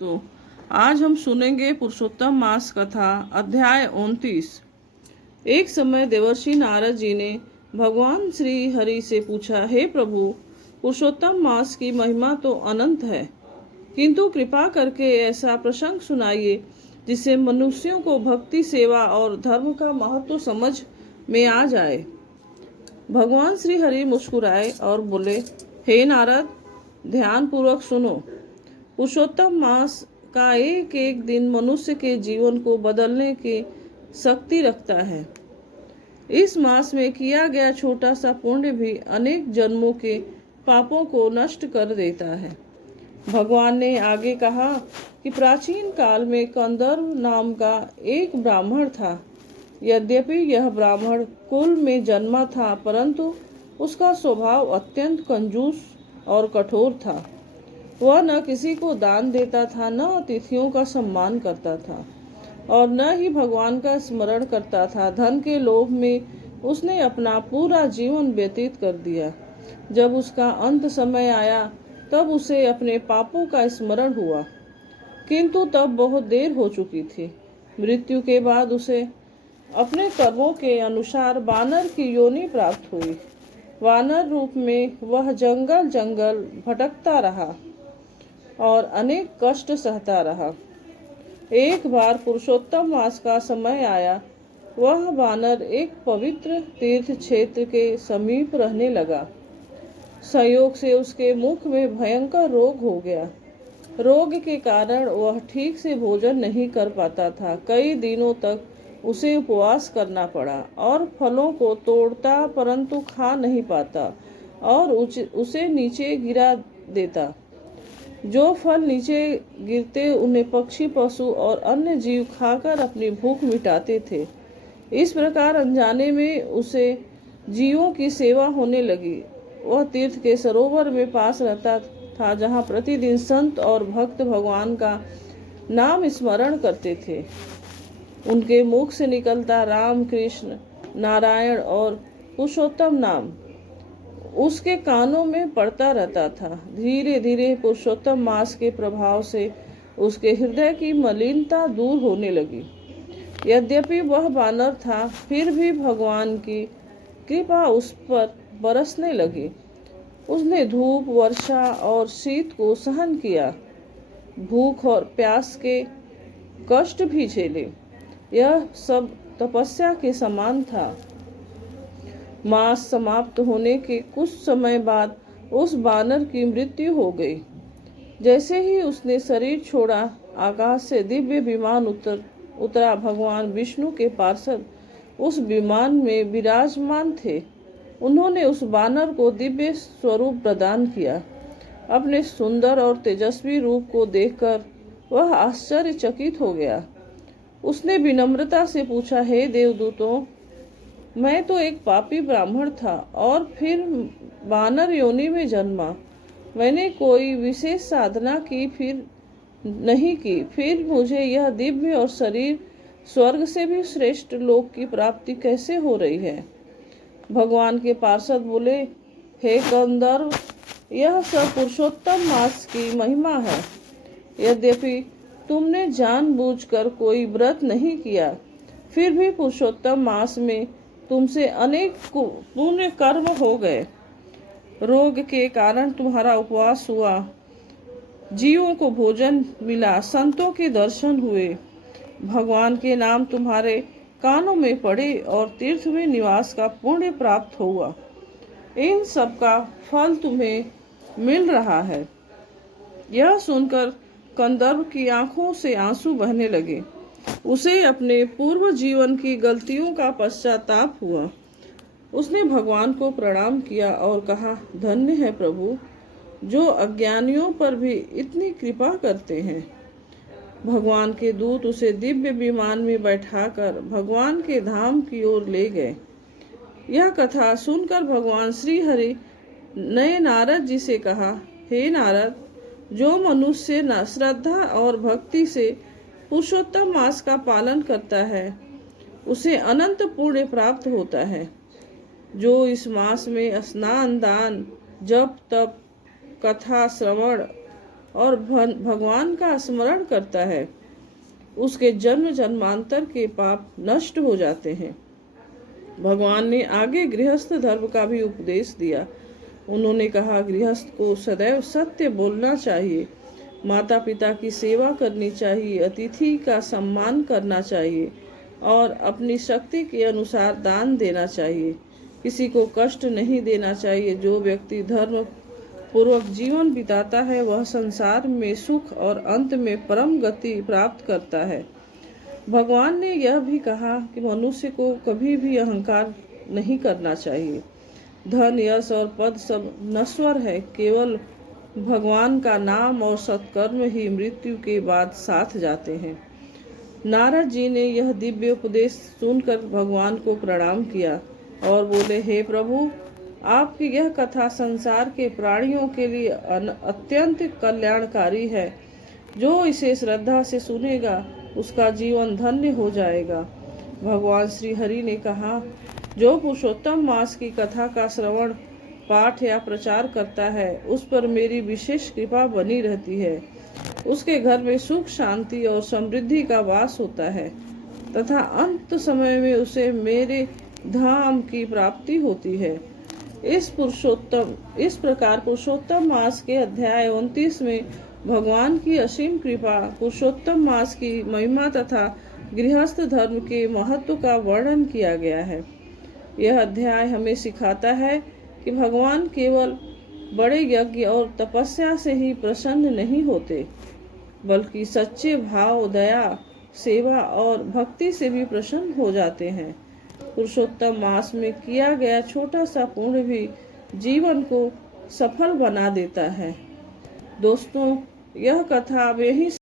तो आज हम सुनेंगे पुरुषोत्तम मास कथा अध्याय 29। एक समय देवर्षि नारद जी ने भगवान श्री हरि से पूछा, हे प्रभु, पुरुषोत्तम मास की महिमा तो अनंत है, किंतु कृपा करके ऐसा प्रसंग सुनाइए जिससे मनुष्यों को भक्ति, सेवा और धर्म का महत्व समझ में आ जाए। भगवान श्री हरि मुस्कुराए और बोले, हे नारद, ध्यान पूर्वक सुनो। पुरुषोत्तम मास का एक एक दिन मनुष्य के जीवन को बदलने की शक्ति रखता है। इस मास में किया गया छोटा सा पुण्य भी अनेक जन्मों के पापों को नष्ट कर देता है। भगवान ने आगे कहा कि प्राचीन काल में कंदर्व नाम का एक ब्राह्मण था। यद्यपि यह ब्राह्मण कुल में जन्मा था, परंतु उसका स्वभाव अत्यंत कंजूस और कठोर था। वह न किसी को दान देता था, न अतिथियों का सम्मान करता था और न ही भगवान का स्मरण करता था। धन के लोभ में उसने अपना पूरा जीवन व्यतीत कर दिया। जब उसका अंत समय आया तब उसे अपने पापों का स्मरण हुआ, किंतु तब बहुत देर हो चुकी थी। मृत्यु के बाद उसे अपने कर्मों के अनुसार वानर की योनि प्राप्त हुई। वानर रूप में वह जंगल जंगल भटकता रहा और अनेक कष्ट सहता रहा। एक बार पुरुषोत्तम मास का समय आया। वह वानर एक पवित्र तीर्थ क्षेत्र के समीप रहने लगा। संयोग से उसके मुख में भयंकर रोग हो गया। रोग के कारण वह ठीक से भोजन नहीं कर पाता था। कई दिनों तक उसे उपवास करना पड़ा और फलों को तोड़ता परंतु खा नहीं पाता और उसे नीचे गिरा देता। जो फल नीचे गिरते उन्हें पक्षी, पशु और अन्य जीव खाकर अपनी भूख मिटाते थे। इस प्रकार अनजाने में उसे जीवों की सेवा होने लगी। वह तीर्थ के सरोवर में पास रहता था, जहाँ प्रतिदिन संत और भक्त भगवान का नाम स्मरण करते थे। उनके मुख से निकलता राम, कृष्ण, नारायण और पुरुषोत्तम नाम उसके कानों में पड़ता रहता था। धीरे धीरे पुरुषोत्तम मास के प्रभाव से उसके हृदय की मलिनता दूर होने लगी। यद्यपि वह वानर था, फिर भी भगवान की कृपा उस पर बरसने लगी। उसने धूप, वर्षा और शीत को सहन किया, भूख और प्यास के कष्ट भी झेले। यह सब तपस्या के समान था। मास समाप्त होने के कुछ समय बाद उस वानर की मृत्यु हो गई। जैसे ही उसने शरीर छोड़ा, आकाश से दिव्य विमान उतरा। भगवान विष्णु के पार्षद उस विमान में विराजमान थे। उन्होंने उस वानर को दिव्य स्वरूप प्रदान किया। अपने सुंदर और तेजस्वी रूप को देखकर वह आश्चर्यचकित हो गया। उसने विनम्रता से पूछा, हे देवदूतों, मैं तो एक पापी ब्राह्मण था और फिर वानर योनि में जन्मा। मैंने कोई विशेष साधना की फिर नहीं की, फिर मुझे यह दिव्य और शरीर स्वर्ग से भी श्रेष्ठ लोक की प्राप्ति कैसे हो रही है? भगवान के पार्षद बोले, हे कंदर्व, यह सब पुरुषोत्तम मास की महिमा है। यद्यपि तुमने जानबूझकर कोई व्रत नहीं किया, फिर भी पुरुषोत्तम मास में तुमसे अनेक पुण्य कर्म हो गए। रोग के कारण तुम्हारा उपवास हुआ, जीवों को भोजन मिला, संतों के दर्शन हुए, भगवान के नाम तुम्हारे कानों में पड़े और तीर्थ में निवास का पुण्य प्राप्त हुआ। इन सब का फल तुम्हें मिल रहा है। यह सुनकर कंदर्व की आंखों से आंसू बहने लगे। उसे अपने पूर्व जीवन की गलतियों का पश्चाताप हुआ। उसने भगवान को प्रणाम किया और कहा, धन्य है प्रभु, जो अज्ञानियों पर भी इतनी कृपा करते हैं। भगवान के दूत उसे दिव्य विमान में बैठाकर भगवान के धाम की ओर ले गए। यह कथा सुनकर भगवान श्री हरि ने नारद जी से कहा, हे नारद, जो मनुष्य न श्रद्धा और भक्ति से पुरुषोत्तम मास का पालन करता है, उसे अनंत पुण्य प्राप्त होता है। जो इस मास में स्नान, दान, जप, तप, कथा श्रवण और भगवान का स्मरण करता है, उसके जन्म जन्मांतर के पाप नष्ट हो जाते हैं। भगवान ने आगे गृहस्थ धर्म का भी उपदेश दिया। उन्होंने कहा, गृहस्थ को सदैव सत्य बोलना चाहिए, माता पिता की सेवा करनी चाहिए, अतिथि का सम्मान करना चाहिए और अपनी शक्ति के अनुसार दान देना चाहिए। किसी को कष्ट नहीं देना चाहिए। जो व्यक्ति धर्म पूर्वक जीवन बिताता है वह संसार में सुख और अंत में परम गति प्राप्त करता है। भगवान ने यह भी कहा कि मनुष्य को कभी भी अहंकार नहीं करना चाहिए। धन, यश और पद सब नश्वर है, केवल भगवान का नाम और सत्कर्म ही मृत्यु के बाद साथ जाते हैं। नारद जी ने यह दिव्य उपदेश सुनकर भगवान को प्रणाम किया और बोले, हे प्रभु, आपकी यह कथा संसार के प्राणियों के लिए अत्यंत कल्याणकारी है। जो इसे श्रद्धा से सुनेगा उसका जीवन धन्य हो जाएगा। भगवान श्री हरि ने कहा, जो पुरुषोत्तम मास की कथा का श्रवण, पाठ या प्रचार करता है उस पर मेरी विशेष कृपा बनी रहती है। उसके घर में सुख, शांति और समृद्धि का वास होता है तथा अंत समय में उसे मेरे धाम की प्राप्ति होती है। इस प्रकार पुरुषोत्तम मास के अध्याय 29 में भगवान की असीम कृपा, पुरुषोत्तम मास की महिमा तथा गृहस्थ धर्म के महत्व का वर्णन किया गया है। यह अध्याय हमें सिखाता है कि भगवान केवल बड़े यज्ञ और तपस्या से ही प्रसन्न नहीं होते, बल्कि सच्चे भाव, दया, सेवा और भक्ति से भी प्रसन्न हो जाते हैं। पुरुषोत्तम मास में किया गया छोटा सा पुण्य भी जीवन को सफल बना देता है। दोस्तों, यह कथा अब यहीं